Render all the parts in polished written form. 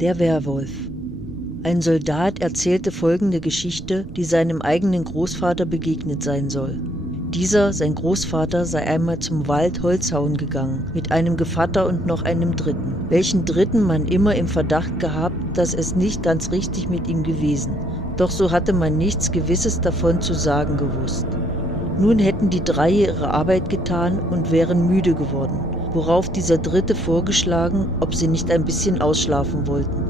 Der Werwolf. Ein Soldat erzählte folgende Geschichte, die seinem eigenen Großvater begegnet sein soll. Dieser, sein Großvater, sei einmal zum Wald Holz hauen gegangen, mit einem Gevatter und noch einem Dritten, welchen Dritten man immer im Verdacht gehabt, dass es nicht ganz richtig mit ihm gewesen, doch so hatte man nichts Gewisses davon zu sagen gewusst. Nun hätten die drei ihre Arbeit getan und wären müde geworden, worauf dieser Dritte vorgeschlagen, ob sie nicht ein bisschen ausschlafen wollten.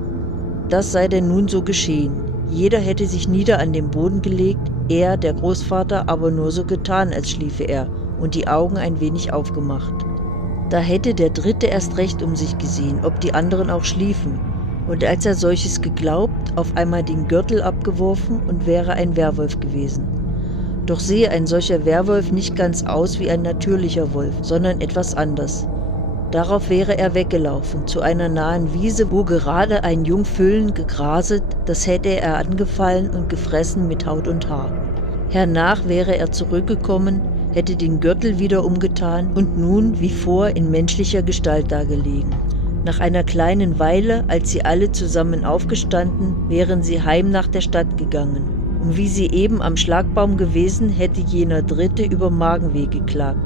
Das sei denn nun so geschehen. Jeder hätte sich nieder an den Boden gelegt, er, der Großvater, aber nur so getan, als schliefe er und die Augen ein wenig aufgemacht. Da hätte der Dritte erst recht um sich gesehen, ob die anderen auch schliefen, und als er solches geglaubt, auf einmal den Gürtel abgeworfen und wäre ein Werwolf gewesen. Doch sehe ein solcher Werwolf nicht ganz aus wie ein natürlicher Wolf, sondern etwas anders. Darauf wäre er weggelaufen, zu einer nahen Wiese, wo gerade ein Jungvögel gegraset, das hätte er angefallen und gefressen mit Haut und Haar. Hernach wäre er zurückgekommen, hätte den Gürtel wieder umgetan und nun wie vor in menschlicher Gestalt dagelegen. Nach einer kleinen Weile, als sie alle zusammen aufgestanden, wären sie heim nach der Stadt gegangen. Und wie sie eben am Schlagbaum gewesen, hätte jener Dritte über Magenweh geklagt.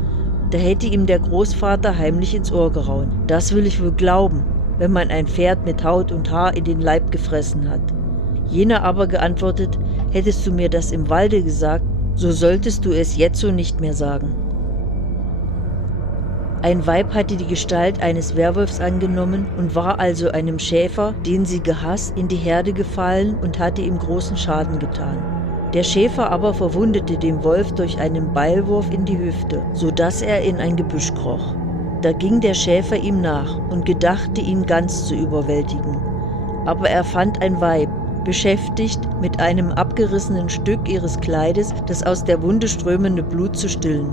Da hätte ihm der Großvater heimlich ins Ohr gehauen. Das will ich wohl glauben, wenn man ein Pferd mit Haut und Haar in den Leib gefressen hat. Jener aber geantwortet, hättest du mir das im Walde gesagt, so solltest du es jetzo nicht mehr sagen. Ein Weib hatte die Gestalt eines Werwolfs angenommen und war also einem Schäfer, den sie gehasst, in die Herde gefallen und hatte ihm großen Schaden getan. Der Schäfer aber verwundete den Wolf durch einen Beilwurf in die Hüfte, so dass er in ein Gebüsch kroch. Da ging der Schäfer ihm nach und gedachte, ihn ganz zu überwältigen. Aber er fand ein Weib, beschäftigt, mit einem abgerissenen Stück ihres Kleides das aus der Wunde strömende Blut zu stillen.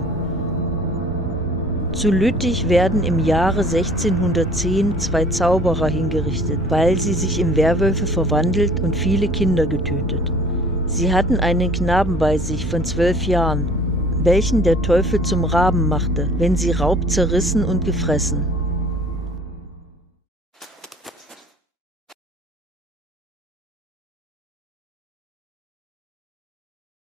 Zu Lüttich werden im Jahre 1610 2 Zauberer hingerichtet, weil sie sich in Werwölfe verwandelt und viele Kinder getötet. Sie hatten einen Knaben bei sich von 12 Jahren, welchen der Teufel zum Raben machte, wenn sie Raub zerrissen und gefressen.